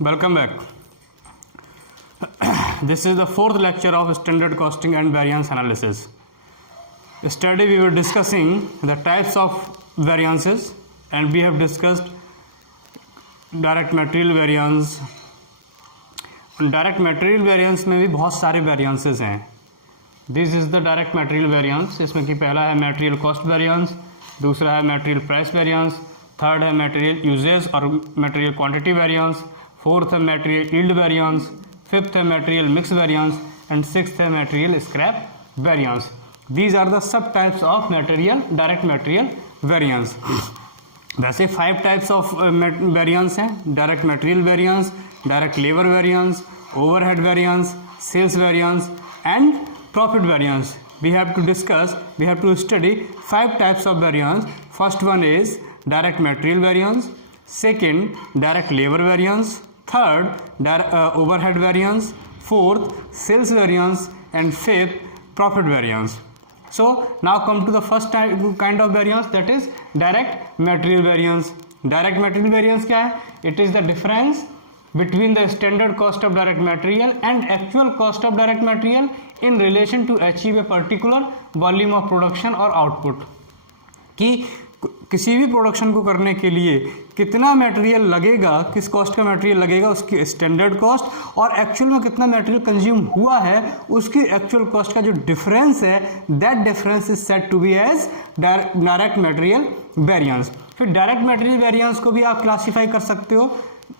Welcome back. This is the fourth lecture of standard costing and variance analysis. Yesterday we were discussing the types of variances and we have discussed direct material variance. Direct material variance में भी बहुत सारे variances हैं. This is the direct material variance. इसमें कि पहला है material cost variance, दूसरा है material price variance, थर्ड है material usage और material quantity variance, फोर्थ है material yield variance, फिफ्थ है material mix variance and sixth है material scrap variance. These are the sub types of material direct material variance. वैसे 5 types of variance हैं. Direct material variance, direct labor variance, overhead variance, sales variance and profit variance. We have to study 5 types of variance. First one is direct material variance, second direct labor variance, third overhead variance, fourth sales variance and fifth profit variance. So now come to the first kind of variance, that is direct material variance. Direct material variance क्या है? It is the difference between the standard cost of direct material and actual cost of direct material in relation to achieve a particular volume of production or output. कि किसी भी production को करने के लिए कितना मटेरियल लगेगा, किस कॉस्ट का मटेरियल लगेगा, उसकी स्टैंडर्ड कॉस्ट और एक्चुअल में कितना मटेरियल कंज्यूम हुआ है उसकी एक्चुअल कॉस्ट का जो डिफरेंस है, that difference is said to be as direct material variance. फिर डायरेक्ट मटेरियल वेरिएंस को भी आप क्लासीफाई कर सकते हो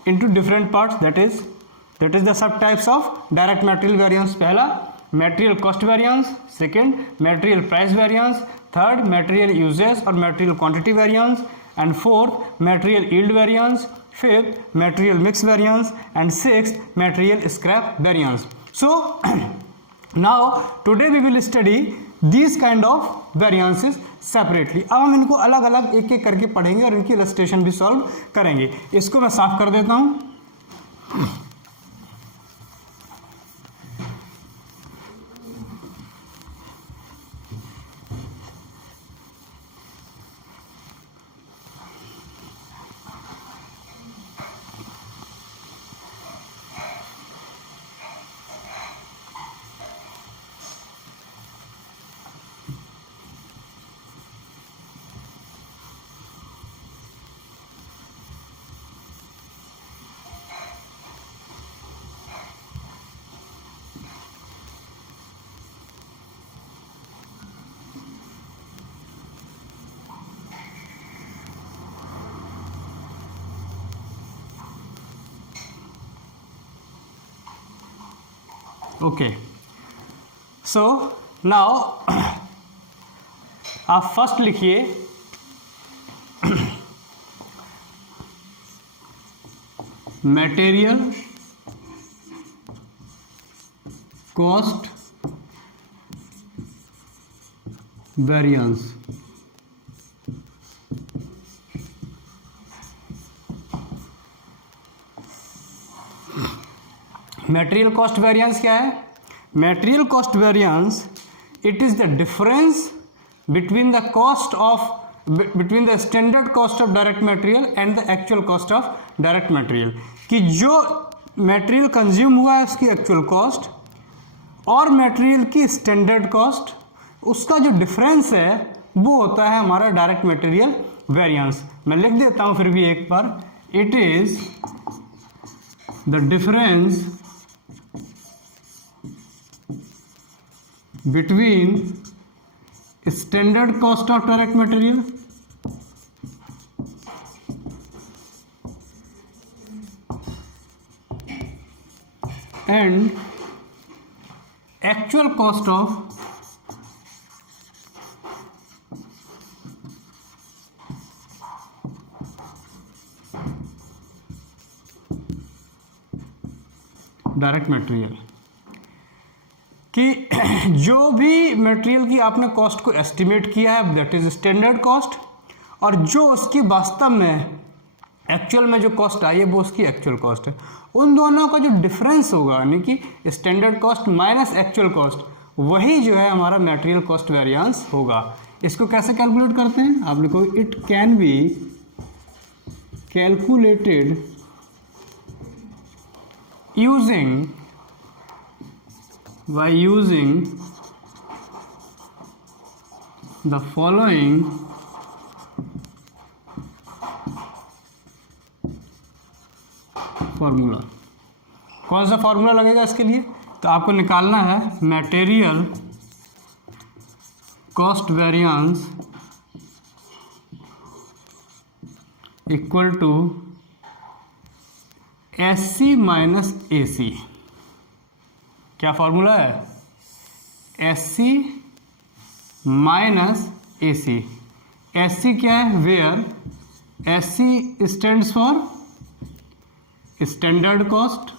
into different parts. That is the sub types of direct material variance. पहला material cost variance, second material price variance, third material usages और material quantity variance and fourth material yield variance, fifth material mix variance and sixth material scrap variance. So now today we will study these kind of variances separately. अब हम इनको अलग अलग एक एक करके पढ़ेंगे और इनकी इलस्ट्रेशन भी सॉल्व करेंगे. इसको मैं साफ कर देता हूं. ओके, सो नाउ आप फर्स्ट लिखिए material cost variance. Material cost variance क्या है? Material cost variance it is the difference between the cost of between the standard cost of direct material and the actual cost of direct material. कि जो material consume हुआ है उसकी actual cost और material की standard cost, उसका जो difference है वो होता है हमारा डायरेक्ट मटेरियल वेरिएंस. मैं लिख देता हूं फिर भी एक बार. It is the difference between standard cost of direct material and actual cost of direct material. कि जो भी मटेरियल की आपने कॉस्ट को एस्टिमेट किया है दैट इज स्टैंडर्ड कॉस्ट, और जो उसकी वास्तव में एक्चुअल में जो कॉस्ट आई है वो उसकी एक्चुअल कॉस्ट है. उन दोनों का जो डिफरेंस होगा यानी कि standard cost minus actual cost, वही जो है हमारा मटेरियल कॉस्ट वेरिएंस होगा. इसको कैसे कैलकुलेट करते हैं? आप लिखो it can be calculated using the following formula. कौन सा फॉर्मूला लगेगा इसके लिए? तो आपको निकालना है material cost variance equal to SC minus AC. क्या फॉर्मूला है? SC minus AC. एससी क्या है? Where SC stands for standard cost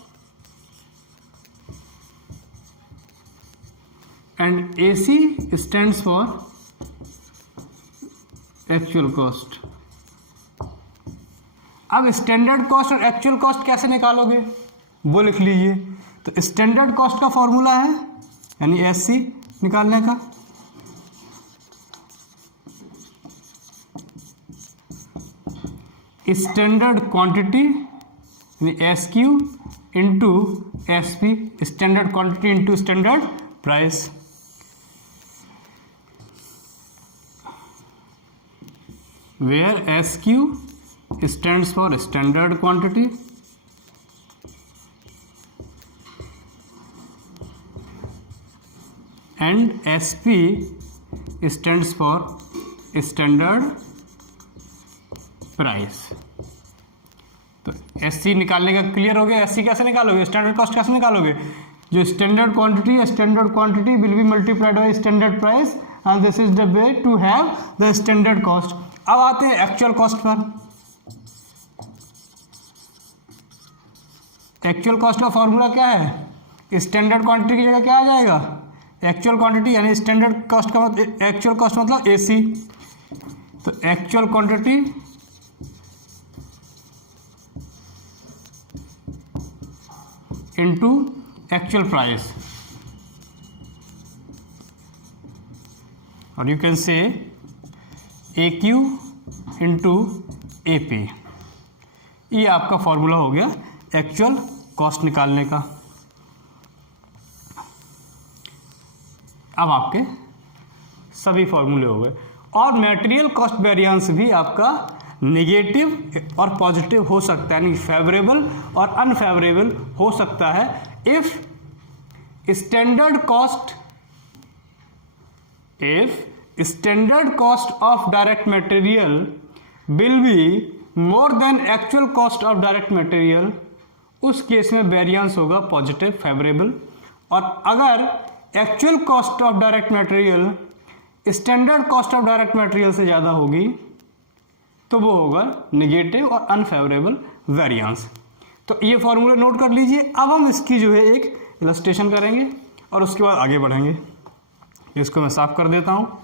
and AC stands for actual cost. अब स्टैंडर्ड कॉस्ट और एक्चुअल कॉस्ट कैसे निकालोगे वो लिख लीजिए। तो स्टैंडर्ड कॉस्ट का फॉर्मूला है यानी एससी निकालने का, स्टैंडर्ड क्वांटिटी यानी S Q into S P, standard quantity into standard price. Where S Q stands for standard quantity and SP stands for standard price। तो SC निकालने का क्लियर हो गया। SC कैसे निकालोगे? स्टैंडर्ड कॉस्ट कैसे निकालोगे? जो स्टैंडर्ड क्वांटिटी है, standard quantity will be multiplied by standard price and this is the way to have the standard cost. अब आते हैं एक्चुअल कॉस्ट पर। एक्चुअल कॉस्ट का फॉर्मूला क्या है? स्टैंडर्ड क्वांटिटी की जगह क्या आ जाएगा? एक्चुअल क्वांटिटी यानी स्टैंडर्ड कॉस्ट का मतलब एक्चुअल कॉस्ट मतलब एसी। तो actual quantity into actual price, और you can say A Q into A P. ये आपका फॉर्मूला हो गया एक्चुअल कॉस्ट निकालने का। अब आपके सभी फॉर्मूले हो गए। और मटेरियल कॉस्ट वेरिएंस भी आपका नेगेटिव और पॉजिटिव हो सकता है, यानी फेवरेबल और अनफेवरेबल हो सकता है। If standard cost of direct material will be more than actual cost of direct material, उस केस में वेरिएंस होगा पॉजिटिव फेवरेबल। और अगर actual cost of direct material standard cost of direct material से ज़्यादा होगी तो वो होगा नेगेटिव और अनफेवरेबल वेरिएंस। तो ये फॉर्मूला नोट कर लीजिए। अब हम इसकी जो है एक इलस्ट्रेशन करेंगे और उसके बाद आगे बढ़ेंगे। इसको मैं साफ कर देता हूँ।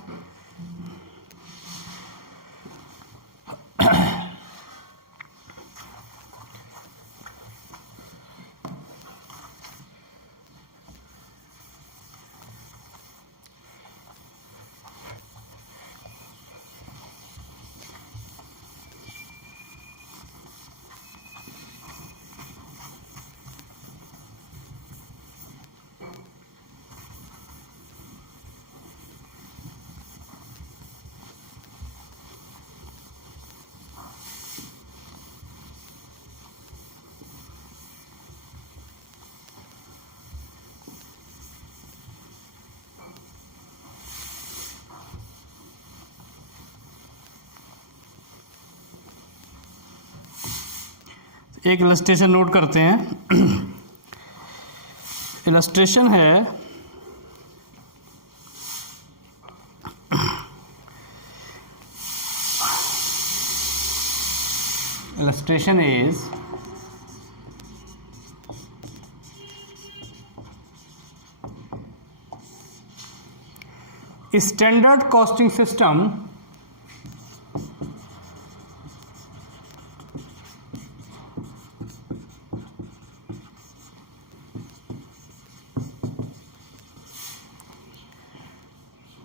एक इलस्ट्रेशन नोट करते हैं। इलस्ट्रेशन है illustration is standard costing system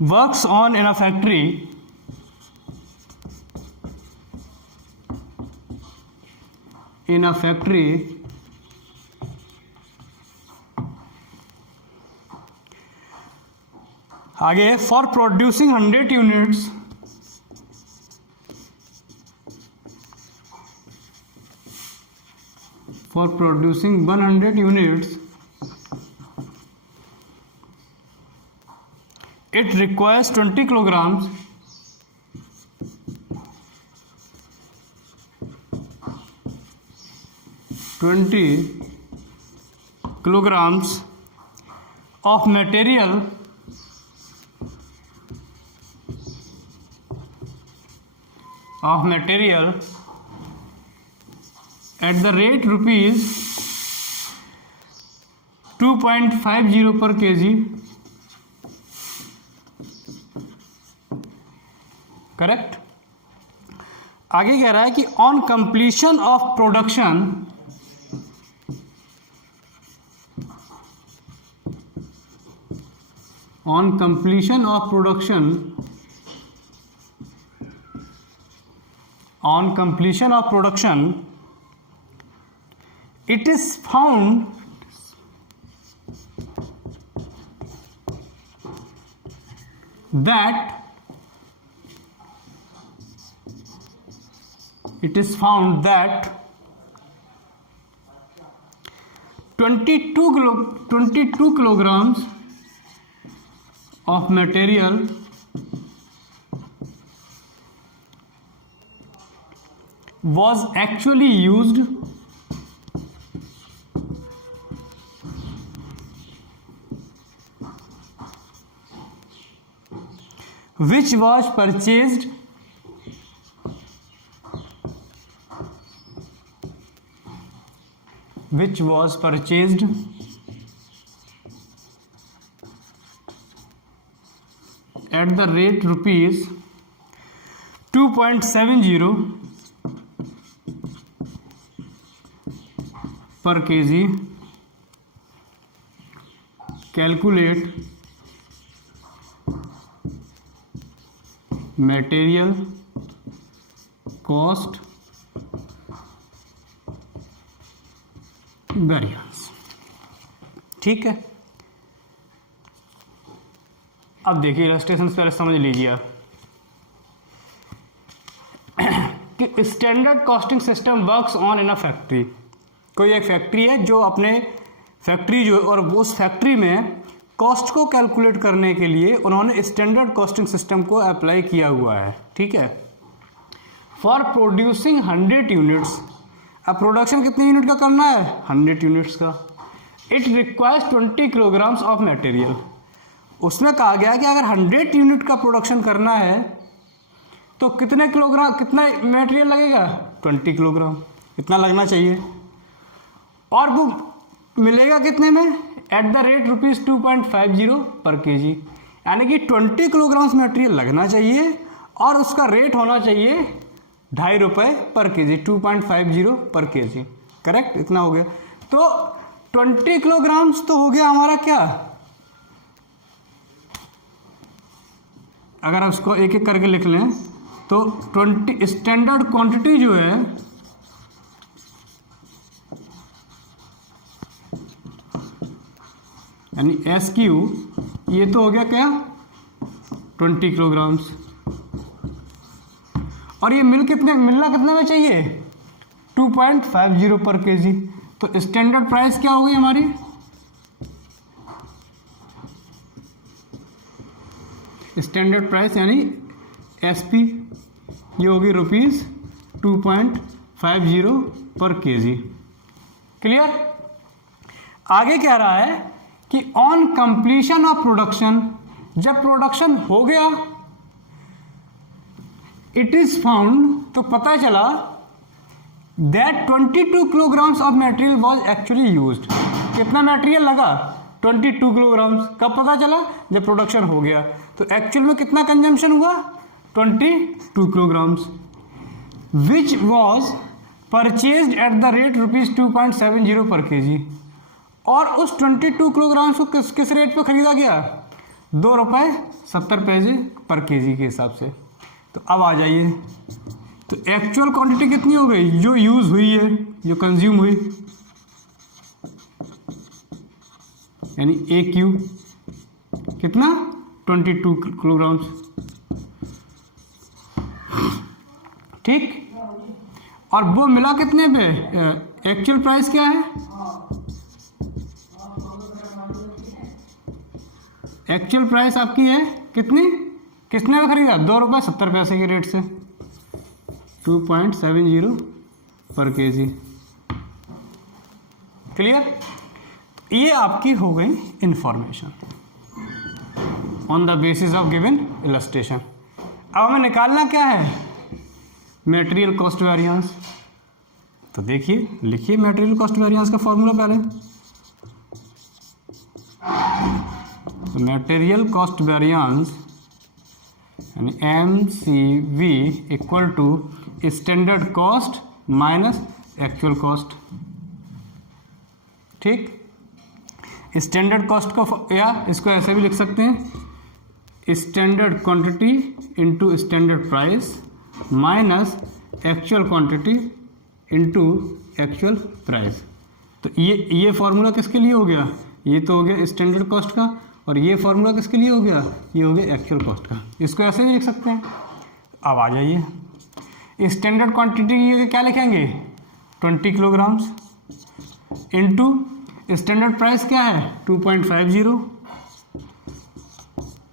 works on in a factory आगे for producing 100 units for producing 100 units it requires 20 kilograms of material at the rate rupees 2.50 per kg, correct. आगे कह रहा है कि on completion of production it is found that 22 kilograms of material was actually used which was purchased at the rate rupees 2.70 per kg. Calculate material cost variance. ठीक है, अब देखिए illustration पहले समझ लीजिए आप कि standard costing system works on in a factory. कोई एक फैक्ट्री है जो अपने फैक्ट्री जो और उस फैक्ट्री में कॉस्ट को कैलकुलेट करने के लिए उन्होंने स्टैंडर्ड कॉस्टिंग सिस्टम को अप्लाई किया हुआ है। ठीक है, फॉर प्रोड्यूसिंग 100 यूनिट्स। अब प्रोडक्शन कितने यूनिट का करना है? 100 यूनिट्स का। It requires 20 kilograms of material. उसमें कहा गया कि अगर 100 यूनिट का प्रोडक्शन करना है तो कितना मटेरियल लगेगा? 20 किलोग्राम। इतना लगना चाहिए, और वो मिलेगा कितने में? एट द रेट रुपीज़ 2.50 पर केजी। यानी कि 20 किलोग्राम्स मटेरियल लगना चाहिए और उसका रेट होना चाहिए 2.5 रुपये पर केजी, 2.50 पर केजी। करेक्ट, इतना हो गया। तो 20 किलोग्राम्स तो हो गया हमारा क्या, अगर आप इसको एक एक करके लिख लें तो 20 स्टैंडर्ड क्वांटिटी जो है यानी SQ, ये तो हो गया क्या 20 किलोग्राम्स। और ये मिलना कितने में चाहिए? 2.50 पर केजी। तो स्टैंडर्ड प्राइस क्या होगी हमारी? स्टैंडर्ड प्राइस यानी SP ये होगी रुपीज़ 2.50 पर केजी। क्लियर? आगे कह रहा है कि ऑन कंप्लीशन ऑफ प्रोडक्शन, जब प्रोडक्शन हो गया, इट इज फाउंड, तो पता चला that 22 kilograms of material was actually used. कितना मटेरियल लगा? 22 किलोग्राम्स। कब पता चला? जब प्रोडक्शन हो गया। तो एक्चुअल में कितना कंजम्पशन हुआ? 22 kilograms, which was purchased at the rate rupees 2.70 पर केजी। और उस 22 किलोग्राम्स को किस रेट पे खरीदा गया? 2 रुपये 70 पैसे पर केजी के हिसाब से। तो अब आ जाइए, तो एक्चुअल क्वांटिटी कितनी हो गई जो यूज़ हुई है, जो कंज्यूम हुई, यानी AQ कितना? 22 किलोग्राम्स। ठीक, और वो मिला कितने पे? एक्चुअल प्राइस क्या है? एक्चुअल प्राइस आपकी है कितनी? किसने खरीदा? ₹2.70 के रेट से 2.70 पर केजी। क्लियर? ये आपकी हो गई information on the basis of given illustration. अब हमें निकालना क्या है? Material cost variance. तो देखिए, लिखिए मटेरियल कॉस्ट वेरिएंस का फॉर्मूला पहले। तो मटेरियल कॉस्ट वेरिएंस यानी MCV equal to standard cost minus actual cost. ठीक, स्टैंडर्ड कॉस्ट को या इसको ऐसे भी लिख सकते हैं, standard quantity into standard price minus actual quantity into actual price. तो ये फॉर्मूला किसके लिए हो गया? ये तो हो गया स्टैंडर्ड कॉस्ट का, और ये फॉर्मूला किसके लिए हो गया? ये हो गया एक्चुअल कॉस्ट का। इसको ऐसे भी लिख सकते हैं। अब आ जाइए, स्टैंडर्ड क्वांटिटी क्या लिखेंगे? 20 किलोग्राम्स इंटू स्टैंडर्ड प्राइस क्या है? 2.50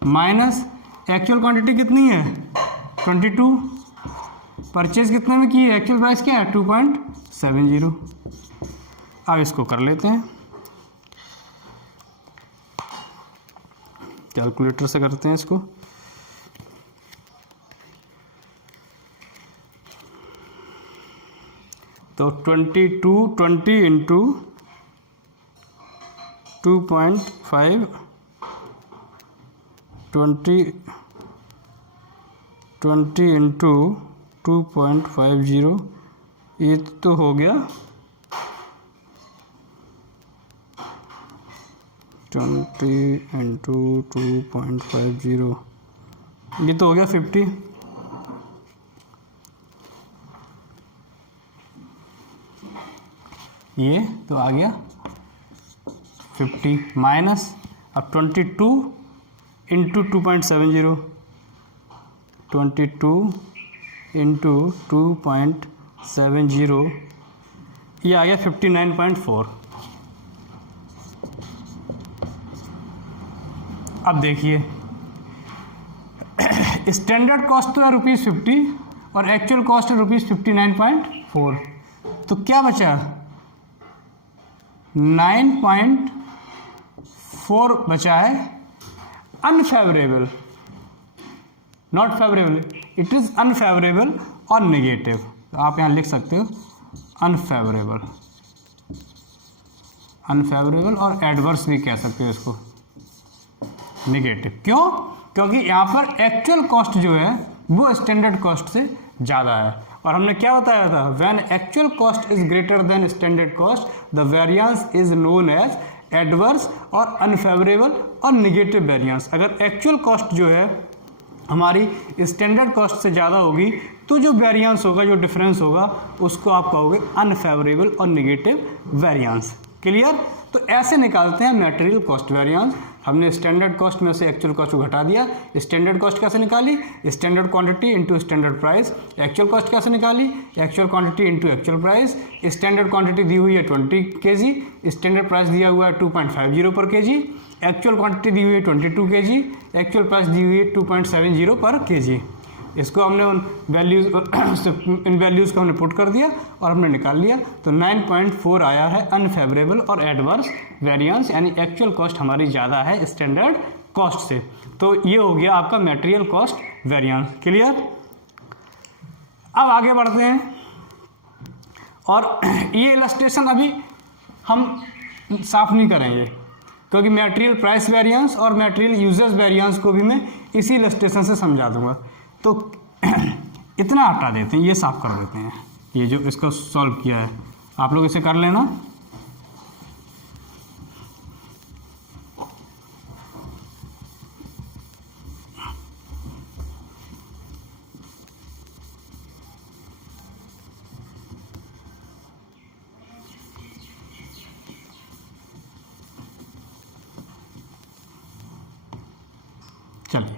माइनस एक्चुअल क्वांटिटी कितनी है? 22। परचेज कितने में की है? एक्चुअल प्राइस क्या है? 2.70। अब इसको कर लेते हैं, कैलकुलेटर से करते हैं इसको। तो 20 इंटू 2.5 20 इंटू 2.50, ये तो हो गया 20 इंटू 2.50, ये तो हो गया 50। ये तो आ गया 50 माइनस अब 22 इंटू 2.70, 22 इंटू 2.70, ये आ गया 59.4। अब देखिए, स्टैंडर्ड कॉस्ट तो है ₹50 और एक्चुअल कॉस्ट है ₹59.4, तो क्या बचा? 9.4 बचा है unfavourable, not favourable, it is unfavourable और नेगेटिव। तो आप यहां लिख सकते हो अनफेवरेबल, अनफेवरेबल और एडवर्स भी कह सकते हो इसको, नेगेटिव। क्यों? क्योंकि यहाँ पर एक्चुअल कॉस्ट जो है वो स्टैंडर्ड कॉस्ट से ज़्यादा है, और हमने क्या बताया था? When actual cost is greater than standard cost the variance is known as adverse और अनफेवरेबल और नेगेटिव वेरिएंस। अगर एक्चुअल कॉस्ट जो है हमारी स्टैंडर्ड कॉस्ट से ज़्यादा होगी तो जो वेरिएंस होगा, जो डिफरेंस होगा, उसको आप कहोगे अनफेवरेबल और नेगेटिव वेरिएंस। क्लियर? तो ऐसे निकालते हैं मटेरियल कॉस्ट वेरिएंस। हमने स्टैंडर्ड कॉस्ट में से एक्चुअल कॉस्ट को घटा दिया। स्टैंडर्ड कॉस्ट कैसे निकाली? Standard quantity into standard price. Actual cost कैसे निकाली? Actual quantity into actual price. Standard quantity दी हुई है 20 kg, स्टैंडर्ड प्राइस दिया हुआ है 2.50 पर kg, एक्चुअल क्वांटिटी दी हुई है 22 kg, एक्चुअल प्राइस दी हुई है 2.70 पर kg। इसको हमने उन वैल्यूज़ इन वैल्यूज़ को हमने पुट कर दिया और हमने निकाल लिया। तो 9.4 आया है अनफेवरेबल और एडवर्स वेरिएंस, यानी एक्चुअल कॉस्ट हमारी ज़्यादा है स्टैंडर्ड कॉस्ट से। तो ये हो गया आपका मटेरियल कॉस्ट वेरिएंस। क्लियर? अब आगे बढ़ते हैं, और ये इलस्ट्रेशन अभी हम साफ नहीं करेंगे क्योंकि मटेरियल प्राइस वेरिएंस और मटेरियल यूजेस वेरिएंस को भी मैं इसी इलस्ट्रेशन से समझा दूंगा। तो इतना हटा देते हैं, ये साफ कर देते हैं। ये जो इसको सॉल्व किया है आप लोग इसे कर लेना। चलिए,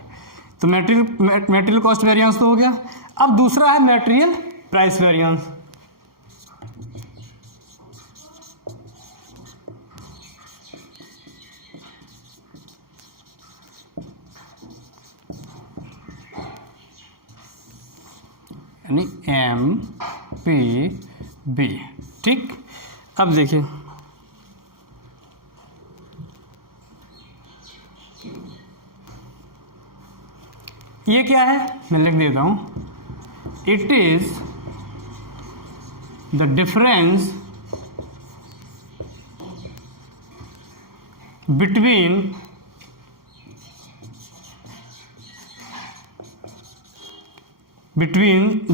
तो मटेरियल कॉस्ट वेरिएंस तो हो गया। अब दूसरा है मटेरियल प्राइस वेरिएंस। यानी MPB। ठीक, अब देखिए ये क्या है, मैं लिख देता हूं। It is the difference between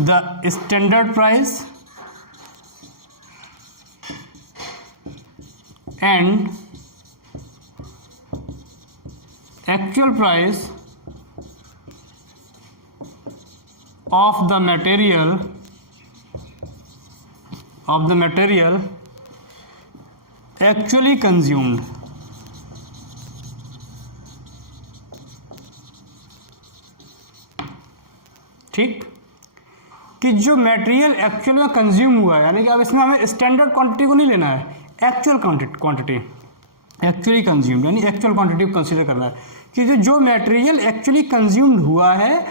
the standard price and actual price of the material actually consumed। ठीक, कि जो मटेरियल एक्चुअल में कंज्यूम हुआ है, यानी कि अब इसमें हमें स्टैंडर्ड क्वांटिटी को नहीं लेना है, एक्चुअल क्वांटिटी एक्चुअली कंज्यूम्ड, यानी एक्चुअल क्वांटिटी को कंसीडर करना है कि जो मटेरियल एक्चुअली कंज्यूम्ड हुआ है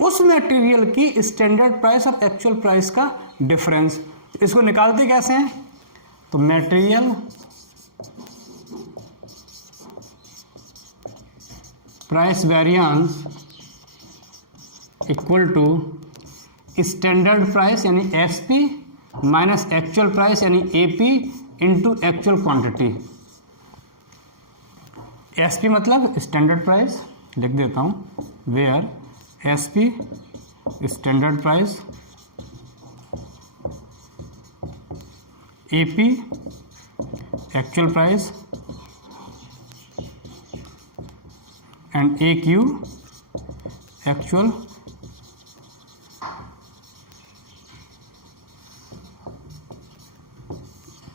उस मटेरियल की स्टैंडर्ड प्राइस और एक्चुअल प्राइस का डिफरेंस। इसको निकालते कैसे हैं, तो material price variance equal to standard price यानी SP माइनस एक्चुअल प्राइस यानी AP into actual quantity. SP मतलब स्टैंडर्ड प्राइस, लिख देता हूँ, where SP standard price, AP actual price and AQ actual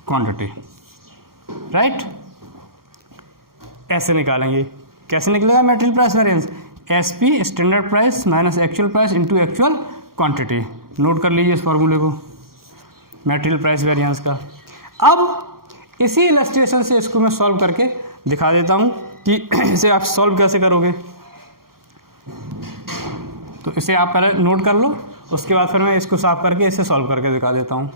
quantity. Right, ऐसे निकालेंगे। कैसे निकलेगा material price variance, SP standard price minus actual price into actual quantity. Note कर लीजिए इस फॉर्मूले को मटेरियल प्राइस वेरिएंस का। अब इसी इलस्ट्रेशन से इसको मैं सॉल्व करके दिखा देता हूँ कि इसे आप सॉल्व कैसे करोगे। तो इसे आप पहले नोट कर लो, उसके बाद फिर मैं इसको साफ करके इसे सॉल्व करके दिखा देता हूँ।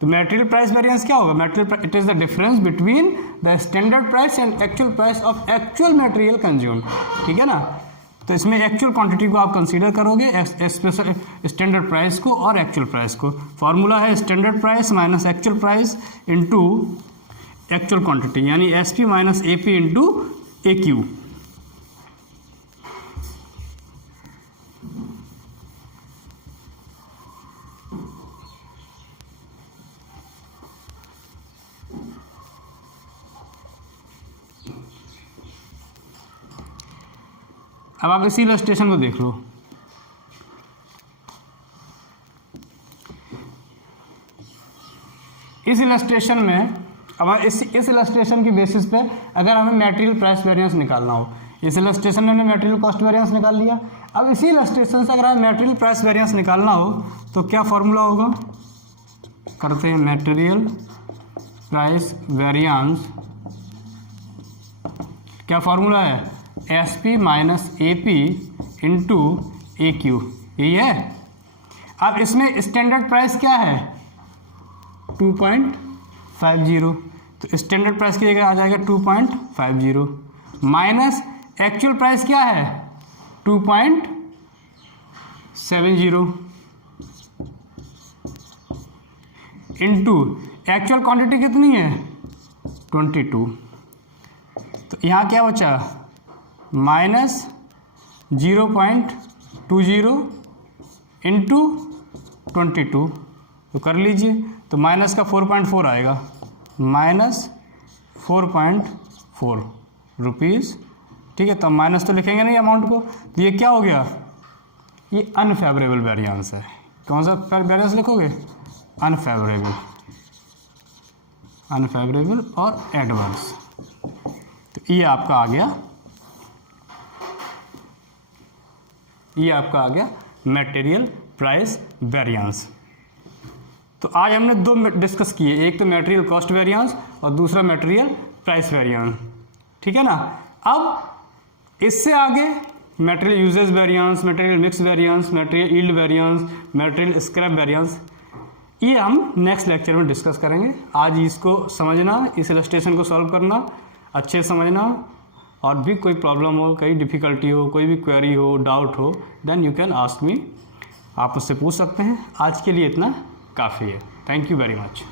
तो मटेरियल प्राइस वेरिएंस क्या होगा, material it is the difference between the standard price and actual price of actual material consumed. ठीक है ना, तो इसमें एक्चुअल क्वांटिटी को आप कंसीडर करोगे, स्पेशल स्टैंडर्ड प्राइस को और एक्चुअल प्राइस को। फॉर्मूला है standard price minus actual price into actual quantity, यानी SP minus AP into AQ। अब आप इसी इलस्ट्रेशन को देख लो। इस इलस्ट्रेशन में अब इस इलस्ट्रेशन की बेसिस पे अगर हमें मटेरियल प्राइस वेरिएंस निकालना हो, इस इलस्ट्रेशन में हमने मटेरियल कॉस्ट वेरिएंस निकाल लिया। अब इसी इलस्ट्रेशन से अगर हमें मटेरियल प्राइस वेरिएंस निकालना हो तो क्या फॉर्मूला होगा, करते हैं मटेरियल प्राइस वेरिएंस। क्या फॉर्मूला है, SP minus AP into AQ, यही है। अब इसमें स्टैंडर्ड प्राइस क्या है 2.50, तो स्टैंडर्ड प्राइस की जगह आ जाएगा 2.50 माइनस एक्चुअल प्राइस क्या है 2.70 इंटू एक्चुअल क्वांटिटी कितनी है 22। तो यहाँ क्या बचा माइनस 0.20 इंटू 22, तो कर लीजिए। तो माइनस का 4.4 आएगा, माइनस 4.4 रुपीज़। ठीक है, तो माइनस तो लिखेंगे नहीं अमाउंट को, तो ये क्या हो गया, ये अनफेवरेबल वेरिएंस है। कौन सा वेरिएंस लिखोगे, अनफेवरेबल। अनफेवरेबल और एडवर्स। तो ये आपका आ गया, ये आपका आ गया मटेरियल प्राइस वेरिएंस। तो आज हमने दो डिस्कस किए, एक तो मटेरियल कॉस्ट वेरिएंस और दूसरा मटेरियल प्राइस वेरिएंस, ठीक है ना। अब इससे आगे material usages variance, material mix variance, material yield variance, material scrap variance, ये हम नेक्स्ट लेक्चर में डिस्कस करेंगे। आज इसको समझना, इस इलस्ट्रेशन को सॉल्व करना, अच्छे से समझना, और भी कोई प्रॉब्लम हो, कोई डिफ़िकल्टी हो, कोई भी क्वेरी हो, डाउट हो, then you can ask me, आप मुझसे पूछ सकते हैं। आज के लिए इतना काफ़ी है। Thank you very much.